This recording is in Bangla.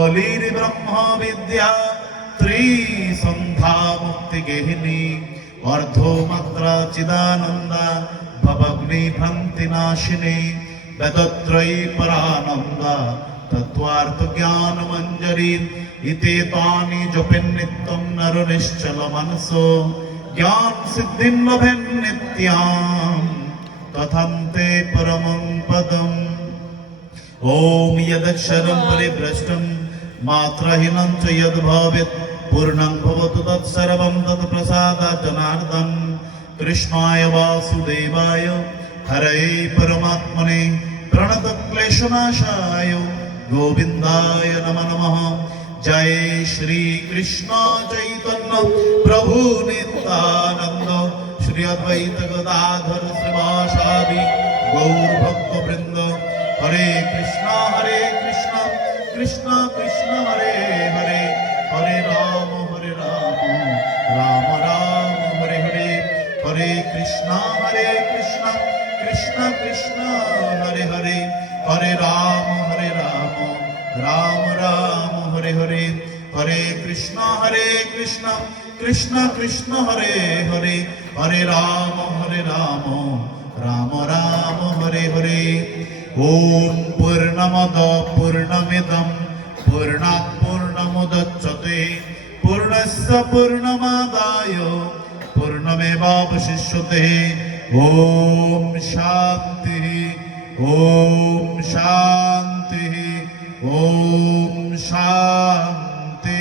বলির ব্রহ্ম বিদ্যা ত্রিসন্ধ্যা মুক্তি গেহিনী অর্ধমাত্রা চিদানন্দা ভবগ্নি ভ্রান্তি নাশিনী বেদত্রয়ী পরানন্দা তত্ত্বার্থ জ্ঞান মঞ্জরি ইতে তানি জপেন নিত্যম নর নিশ্চল মনসো জ্ঞান সিদ্ধিম লভেন নিত্যাম তথান্তে পরমং পদম। ओम यदक्षरं परिभ्रष्टं मात्राहीनं च यद् भवेत् पूर्णं भवतु तत्सर्वं तत्प्रसादात् जनार्दन। कृष्णाय वासुदेवाय हरये परमात्मने प्रणतक्लेशनाशाय गोविन्दाय नमो नमः। जय श्री कृष्ण चैतन्य प्रभु नित्यानंद श्री अद्वैत गदाधर श्रीवासादि गौर भक्त वृंद। हरे कृष्णा कृष्ण कृष्ण हरे हरे हरे राम राम राम हरे हरे हरे कृष्णा कृष्ण कृष्ण हरे हरे हरे राम राम राम हरे हरे हरे कृष्णा कृष्ण कृष्ण हरे हरे हरे राम राम राम हरे हरे। ओम पूर्णमद पूर्णमिदं पूर्णात् पूर्णमुदच्यते पूर्णस्य पूर्णमादाय पूर्णमेवावशिष्यते। ओम शांति ओम शांति ओम शांति।